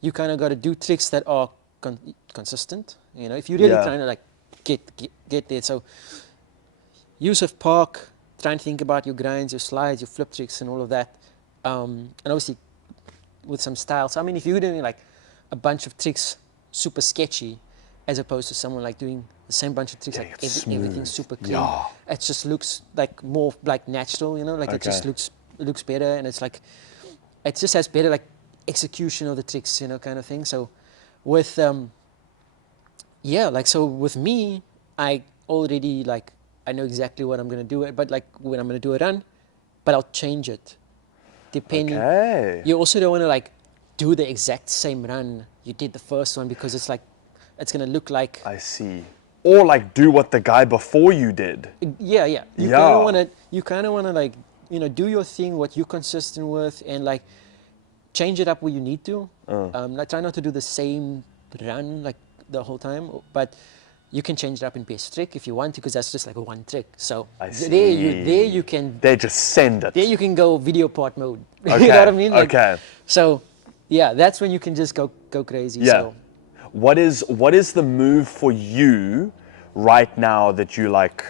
you kind of got to do tricks that are consistent. You know, if you're really Yeah. trying to like get there. So use of park, trying to think about your grinds, your slides, your flip tricks, and all of that. And obviously with some style. So I mean, if you're doing like a bunch of tricks super sketchy, as opposed to someone like doing the same bunch of tricks, Yeah, like it's smooth. everything's super clean. Yeah. It just looks like more like natural, you know, like it just Okay. looks better, and it's like it just has better like execution of the tricks, you know, kind of thing. So with yeah, like so with me, I already like I know exactly what I'm gonna do it, but like when I'm gonna do a run, but I'll change it depending. Okay. You also don't want to like do the exact same run you did the first one because it's like it's gonna look like I see. Or like do what the guy before you did. yeah. You Yeah. kind of want to like, you know, do your thing, what you're consistent with, and like change it up where you need to. Like try not to do the same run like the whole time, but you can change it up in best trick if you want to, because that's just like a one trick. So I there see. you can They just send it. there you can go video part mode. Okay. You know what I mean? Like, Okay. So yeah, that's when you can just go crazy. Yeah. So. What is the move for you right now that you like,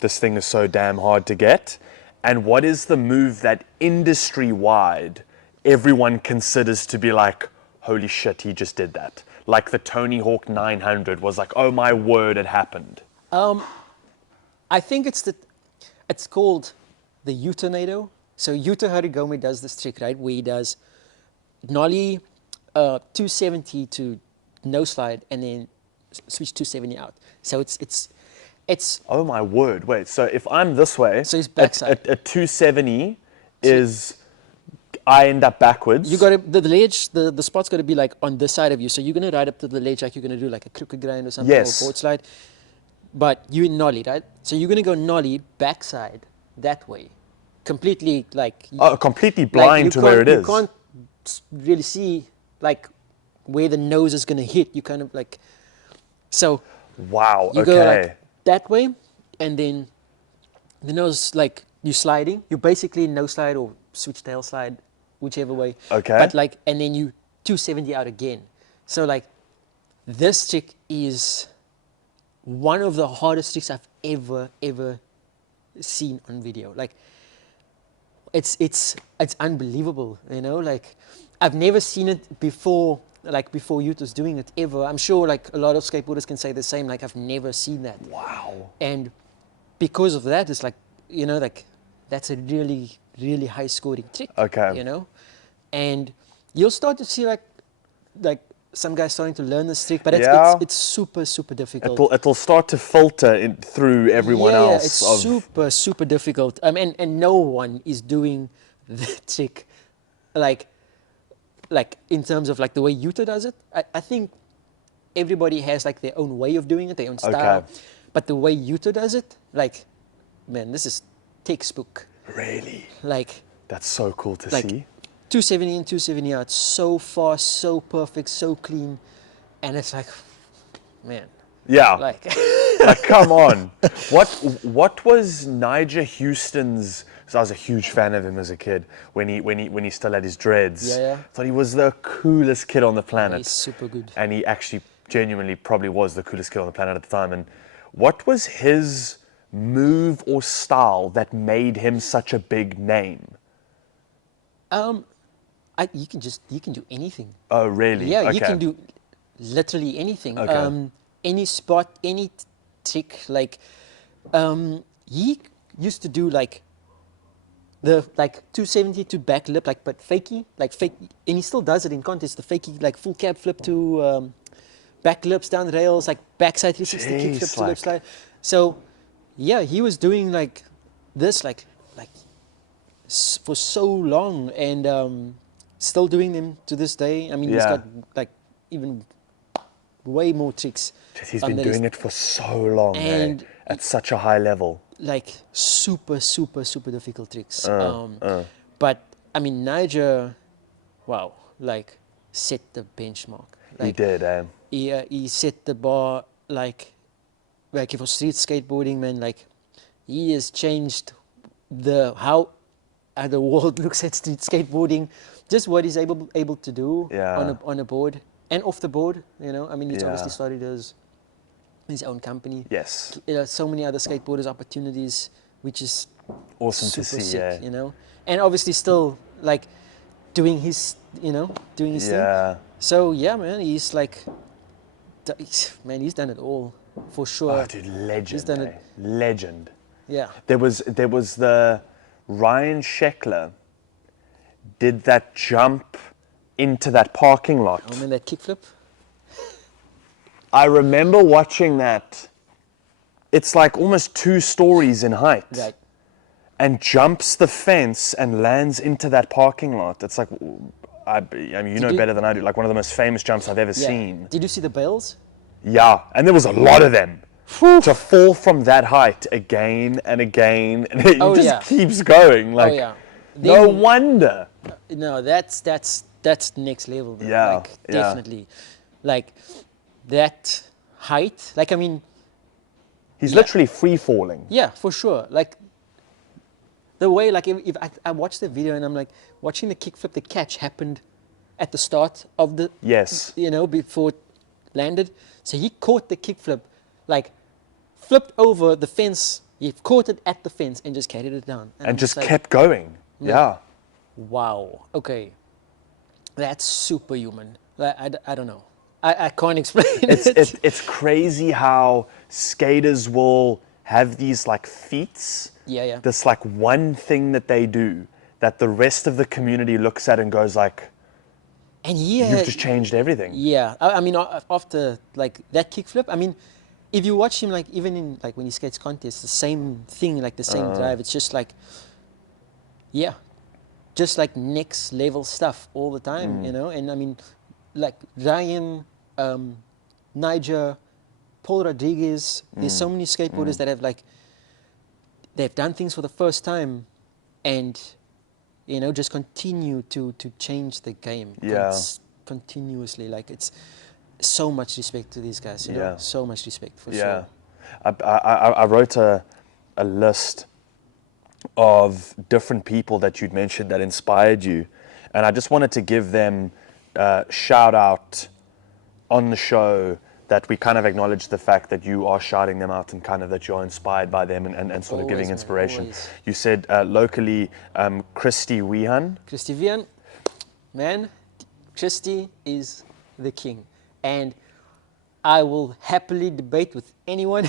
this thing is so damn hard to get? And what is the move that industry-wide everyone considers to be like, holy shit, he just did that? Like the Tony Hawk 900 was like, oh my word, it happened. I think it's called the U-tornado. So Yuta Harigome does this trick, right? Where he does nollie 270 to no slide and then switch 270 out. So it's Oh my word, wait, so if I'm this way, So he's backside. a 270 is I end up backwards. You got to, the ledge, the spot's got to be like on this side of you. So you're going to ride up to the ledge like you're going to do like a crooked grind or something, Yes. or board slide. But you in nollie, right? So you're going to go nollie backside that way. Completely like... completely blind to where it is. You can't really see like where the nose is going to hit. You kind of like... So Wow, you okay. go like that way, and then the nose, like you're sliding. You basically no slide or switch tail slide, whichever way. Okay. But like, and then you 270 out again. So like, this trick is one of the hardest tricks I've ever seen on video. Like, it's unbelievable, you know. Like, I've never seen it before. Like before Utah's doing it ever. I'm sure like a lot of skateboarders can say the same. Like, I've never seen that. Wow. And because of that, it's like, you know, like that's a really high scoring trick. Okay. You know, and you'll start to see like some guys starting to learn this trick, but it's super difficult. It'll start to filter in through everyone else. Yeah, it's super difficult. And no one is doing the trick like in terms of like the way Utah does it. I think everybody has like their own way of doing it, their own style. Okay. But the way Utah does it, like, man, this is textbook. Really? Like, that's so cool to like see. 270 and 270 yards, so fast, so perfect, so clean, and it's like, man. Yeah. Like, like come on. What was Nigel Houston's? So I was a huge fan of him as a kid when he still had his dreads. Yeah. Thought he was the coolest kid on the planet. He's super good. And he actually genuinely probably was the coolest kid on the planet at the time. And what was his move or style that made him such a big name? You can do anything. Oh, really? Yeah, okay. you can do literally anything. Okay. Any spot, any trick. Like, he used to do like the 270 to back lip, like but fakie, and he still does it in contests. The fakie, like full cab flip to back lips down the rails, like backside 360 kick flip to lip slide. So, yeah, he was doing like this, like for so long, and still doing them to this day. I mean, he's got like even way more tricks. He's been doing it for so long, and at such a high level. Like super difficult tricks. But I mean, Niger, wow, like set the benchmark. Like, he did, he set the bar, like for street skateboarding, man. Like, he has changed how the world looks at street skateboarding. Just what he's able to do on a board and off the board. You know, I mean, he's obviously started his own company. Yes. So many other skateboarders opportunities, which is awesome super to see. sick, you know, and obviously still like doing his thing. So yeah, man, he's like, man, he's done it all for sure. Oh, dude, legend. He's done it. Legend. Yeah. There was the Ryan Sheckler did that jump into that parking lot. Oh man, that kickflip. I remember watching that. It's like almost 2 stories in height. Right. And jumps the fence and lands into that parking lot. It's like, I mean, you know better than I do. Like one of the most famous jumps I've ever seen. Did you see the bales? Yeah, and there was a lot of them. To fall from that height again and again, and it just keeps going. Like, no wonder. No, that's next level. Bro. Yeah, like, definitely. Like that height. Like, I mean, he's literally free falling. Yeah, for sure. Like the way, like if I watched the video and I'm like watching the kickflip, the catch happened at the start of the before it landed. So he caught the kickflip, like flipped over the fence. He caught it at the fence and just carried it down. And just like, kept going. Yeah. Wow. Okay. That's superhuman. I don't know. I can't explain it. It's crazy how skaters will have these like feats. Yeah. This like one thing that they do that the rest of the community looks at and goes like, and you've just changed everything. Yeah. I mean, after like that kickflip, I mean, if you watch him, like even in like when he skates contests, the same thing, like the same drive. It's just like, just like next level stuff all the time, you know. And I mean, like Ryan, Niger, Paul Rodriguez. There's so many skateboarders that have like they've done things for the first time, and you know, just continue to change the game continuously. Like it's so much respect to these guys, you know, so much respect for sure. I wrote a list of different people that you'd mentioned that inspired you, and I just wanted to give them a shout out on the show, that we kind of acknowledge the fact that you are shouting them out and kind of that you're inspired by them and sort of giving inspiration. You said locally, Christy Wehan. Christy Wehan, man, Christy is the king. And I will happily debate with anyone.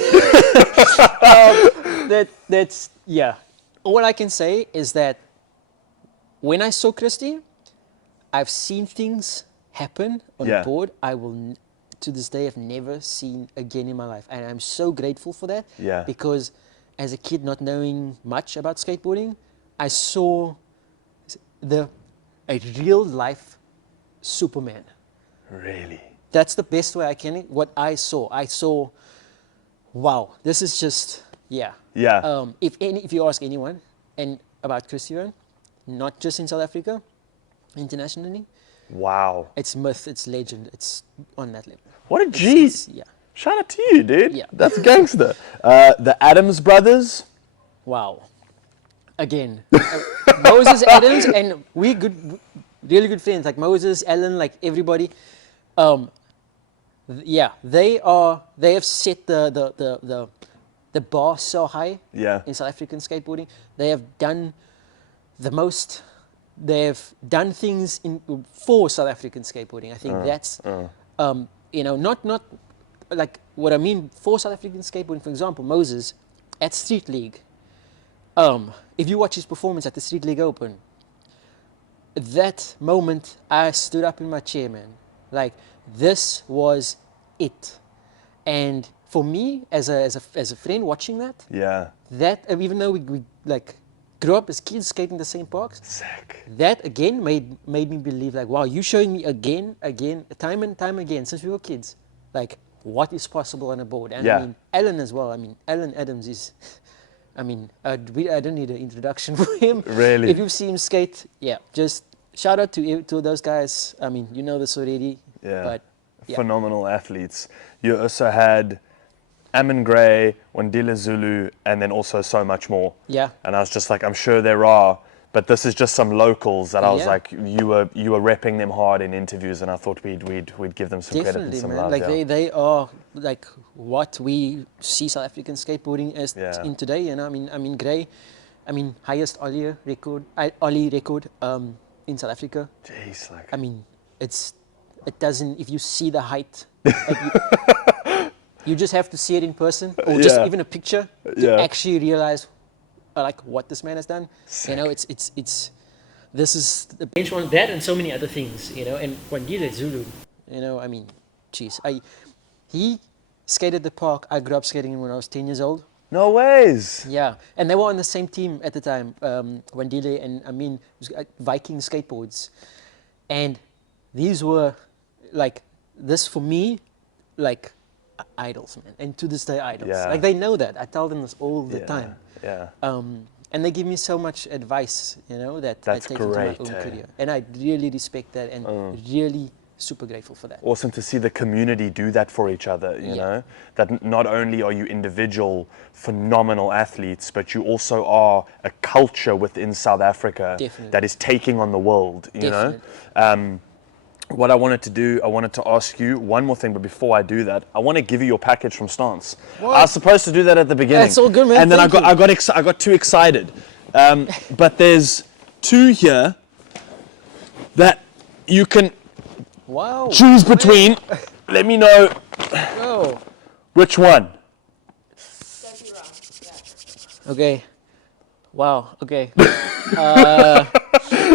That's, yeah. All I can say is that when I saw Christy, I've seen things happen on the board I will to this day have never seen again in my life, and I'm so grateful for that. Because as a kid, not knowing much about skateboarding, I saw a real life Superman. Really? That's the best way I can. What I saw, wow, this is just if you ask anyone and about Christian, not just in South Africa, internationally. Wow. It's myth, it's legend, it's on that level. What a G. Shout out to you, dude. Yeah. That's gangster. The Adams brothers. Wow. Again, Moses, Adams, and we really good friends, like Moses, Alan, like everybody. They have set the bar so high in South African skateboarding. They have done the most. They've done things for South African skateboarding. I think that's, you know, not like what I mean for South African skateboarding. For example, Moses at Street League. If you watch his performance at the Street League Open, that moment I stood up in my chair, man. Like, this was it. And for me, as a friend watching that, even though we like grew up as kids skating the same parks. Sick. That again made me believe, like, wow, you're showing me again, time and time again since we were kids, like what is possible on a board. And I mean, Alan as well. I mean, Alan Adams is, I mean, I don't need an introduction for him. Really? If you've seen him skate, just shout out to those guys. I mean, you know this already. But phenomenal athletes. You also had Ammon Gray, Wandile Zulu, and then also so much more. Yeah. And I was just like, I'm sure there are, but this is just some locals that I was like, you were repping them hard in interviews, and I thought we'd give them some credit and some love. Like they are like what we see South African skateboarding as in today. And I mean Gray, I mean highest Ollie record in South Africa. Jeez, like. I mean, it doesn't, if you see the height. You just have to see it in person, or just even a picture, to actually realize, like, what this man has done. Sick. You know, this is the benchmark on that and so many other things. You know, and Wandile Zulu, you know, I mean, geez, he skated the park I grew up skating when I was 10 years old. No ways. Yeah, and they were on the same team at the time, Wandile and it was Viking skateboards, and these were like this for me, like. Idols, man, and to this day idols. Like, they know that. I tell them this all the time. And they give me so much advice, you know, that I take into my own career. And I really respect that, and really super grateful for that. Awesome to see the community do that for each other, you know, that not only are you individual phenomenal athletes, but you also are a culture within South Africa that is taking on the world, you know. What I wanted to do, I wanted to ask you one more thing, but before I do that, I want to give you your package from Stance. What? I was supposed to do that at the beginning. That's all good, man. And then I got too excited. But there's two here that you can choose between. Let me know which one. Okay. Wow. Okay.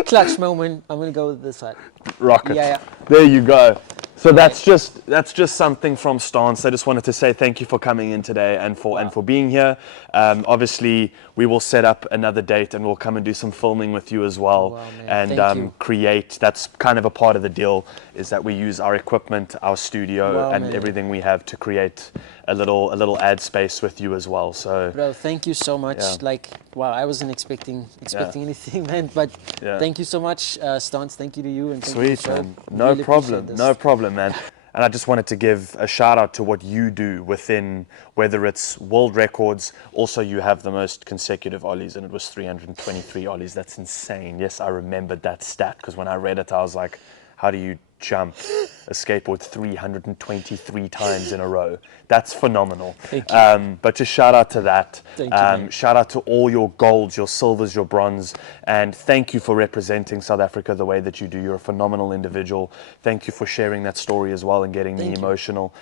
Clutch moment. I'm gonna go with this side. Rocket. There you go. So that's just something from Stance. I just wanted to say thank you for coming in today and for being here. Obviously, we will set up another date and we'll come and do some filming with you as well. Wow, man. And Thank you. create. That's kind of a part of the deal, is that we use our equipment, our studio, Wow, and man. everything we have to create a little ad space with you as well. So Bro, thank you so much. Yeah. Like, wow, I wasn't expecting anything, man. But Yeah. thank you so much, Stance. Thank you to you and thank you Sweet, to the show. man. No Really problem. appreciate this. No problem, man. And I just wanted to give a shout out to what you do within, whether it's world records. Also, you have the most consecutive ollies, and it was 323 ollies. That's insane. Yes, I remembered that stat, because when I read it, I was like, how do you jump a skateboard 323 times in a row? That's phenomenal. Thank you. But just shout out to that. Thank you, man. Shout out to all your golds, your silvers, your bronze, and thank you for representing South Africa the way that you do. You're a phenomenal individual. Thank you for sharing that story as well and getting me Thank you. emotional.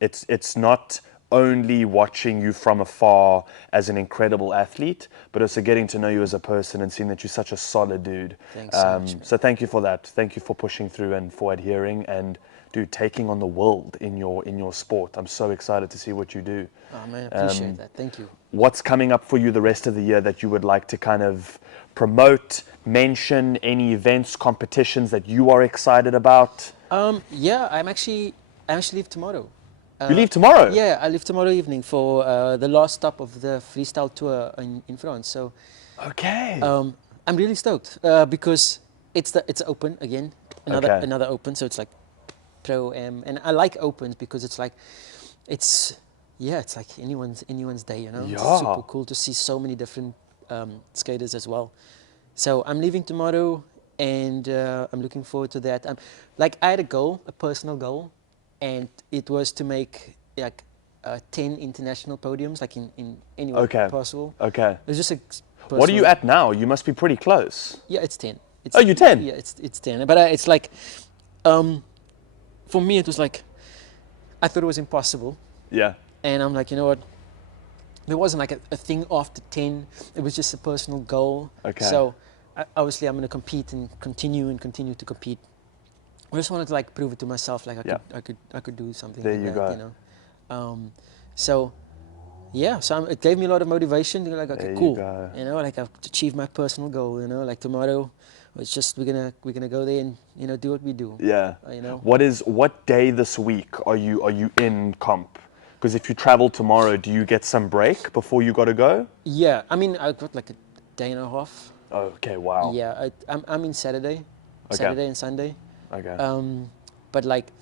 It's not only watching you from afar as an incredible athlete, but also getting to know you as a person and seeing that you're such a solid dude. Thanks so much, man. So thank you for that. Thank you for pushing through and for adhering and, dude, taking on the world in your sport. I'm so excited to see what you do. Oh, man, I appreciate that. Thank you. What's coming up for you the rest of the year that you would like to kind of promote, mention, any events, competitions that you are excited about? Yeah, I actually leave tomorrow. You leave tomorrow? Yeah, I leave tomorrow evening for the last stop of the freestyle tour in France. So Okay. I'm really stoked because it's open again, another open. So it's like pro and I like opens because it's like it's like anyone's day, you know. Yeah. It's super cool to see so many different skaters as well. So I'm leaving tomorrow and I'm looking forward to that. Like I had a personal goal, and it was to make like 10 international podiums, like in any way possible. Okay. It was just a What are you personal- at now? You must be pretty close. Yeah, it's 10. It's, Oh, you're 10? Yeah, it's 10. But it's like, for me, it was like, I thought it was impossible. Yeah. And I'm like, you know what? There wasn't like a thing after 10. It was just a personal goal. Okay. So obviously I'm going to compete and continue to compete. I just wanted to like prove it to myself, like I could do something. There like you that, go. You know. So yeah, so it gave me a lot of motivation. Like, okay, There you cool. go. You know, like I've achieved my personal goal. You know, like tomorrow, it's just we're gonna go there and do what we do. Yeah. You know. What day this week are you in comp? Because if you travel tomorrow, do you get some break before you got to go? Yeah, I mean I've got like a day and a half. Oh, okay, wow. Yeah, I'm in Saturday and Sunday. Okay. But like,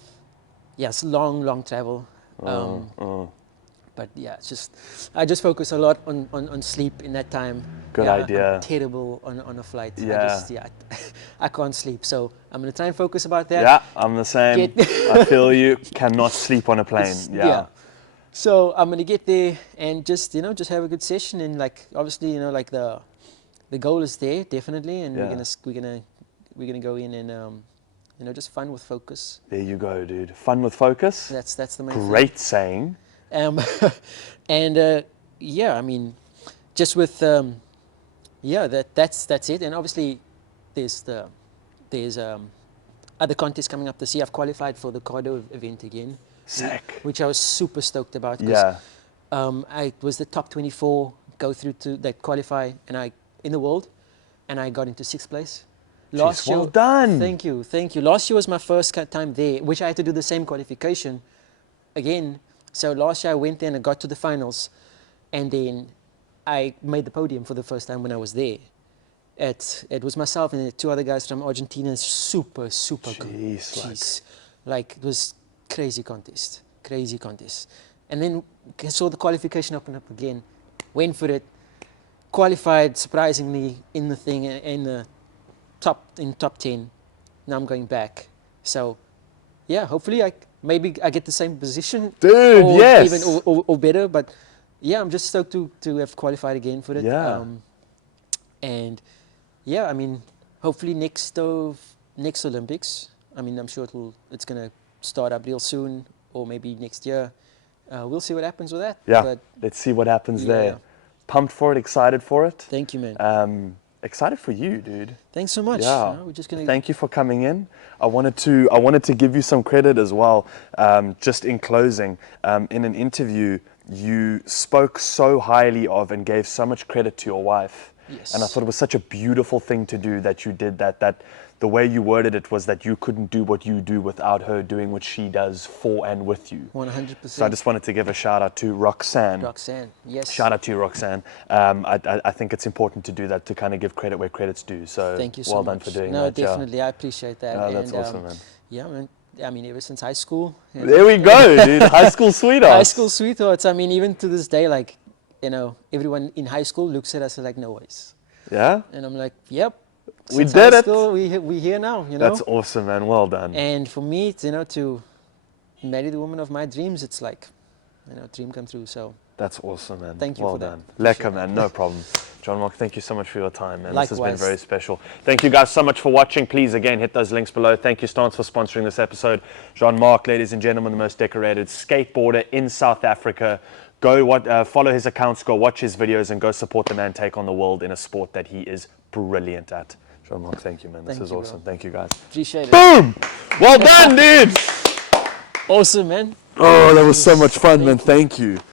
yeah, it's long travel. But yeah, it's just I just focus a lot on sleep in that time. Good Yeah, idea. I'm terrible on a flight. Yeah. I can't sleep. So I'm gonna try and focus about that. Yeah, I'm the same. I feel you. Cannot sleep on a plane. Yeah. So I'm gonna get there and just have a good session, and like obviously like the goal is there definitely, and we're gonna go in and just fun with focus. There you go, dude. Fun with focus. That's the main thing. Great saying. And yeah, I mean, just with that's it. And obviously, there's other contests coming up this year. I've qualified for the Cardo event again. Sick. Which I was super stoked about. Yeah. I was the top 24 go through to that qualify, and in the world, and I got into 6th place. Jeez, well done. Thank you. Last year was my first time there, which I had to do the same qualification again. So last year I went there and I got to the finals, and then I made the podium for the first time when I was there. It was myself and 2 other guys from Argentina. Super good. Jeez. Like it was crazy contest. And then I saw the qualification open up again, went for it, qualified surprisingly in the thing in the top 10. Now I'm going back. So yeah, hopefully maybe I get the same position, dude. or Yes, even or better. But yeah, I'm just stoked to have qualified again for it. Yeah. And yeah, I mean, hopefully next Olympics. I mean, I'm sure it's gonna start up real soon, or maybe next year. We'll see what happens with that. Yeah. But Let's see what happens yeah. there. Pumped for it, excited for it. Thank you, man. excited for you, dude. Thanks so much. Yeah. We're just gonna. Thank you for coming in. I wanted to give you some credit as well. Just in closing, in an interview, you spoke so highly of and gave so much credit to your wife. Yes. And I thought it was such a beautiful thing to do that you did that. That the way you worded it was that you couldn't do what you do without her doing what she does for and with you. 100%. So I just wanted to give a shout out to Roxanne. Roxanne, yes. Shout out to you, Roxanne. I think it's important to do that, to kind of give credit where credit's due. So Thank you so well much. done for doing no, that. definitely. I appreciate that. No, that's and, awesome, man. Yeah, man. I mean, ever since high school. There we go, dude. High school sweethearts. High school sweethearts. I mean, even to this day, like, you know, everyone in high school looks at us like, no ways. Yeah? And I'm like, yep. We Since did high it. School, we here now, you know. That's awesome, man. Well done. And for me, you know, to marry the woman of my dreams, it's like, you know, dream come true. So That's awesome, man. Thank you well for that. done. Appreciate Lekker, man. No problem. Jean-Marc, thank you so much for your time, man. This has been Likewise. very special. Thank you guys so much for watching. Please, again, hit those links below. Thank you, Stance, for sponsoring this episode. Jean-Marc, ladies and gentlemen, the most decorated skateboarder in South Africa. Go follow his accounts, go watch his videos, and go support the man take on the world in a sport that he is brilliant at. Jean-Marc, thank you, man. This Thank is you, awesome. bro. Thank you, guys. Appreciate it. Boom! Well done, dude! Awesome, man. Oh, that was so much fun, man. Thank you.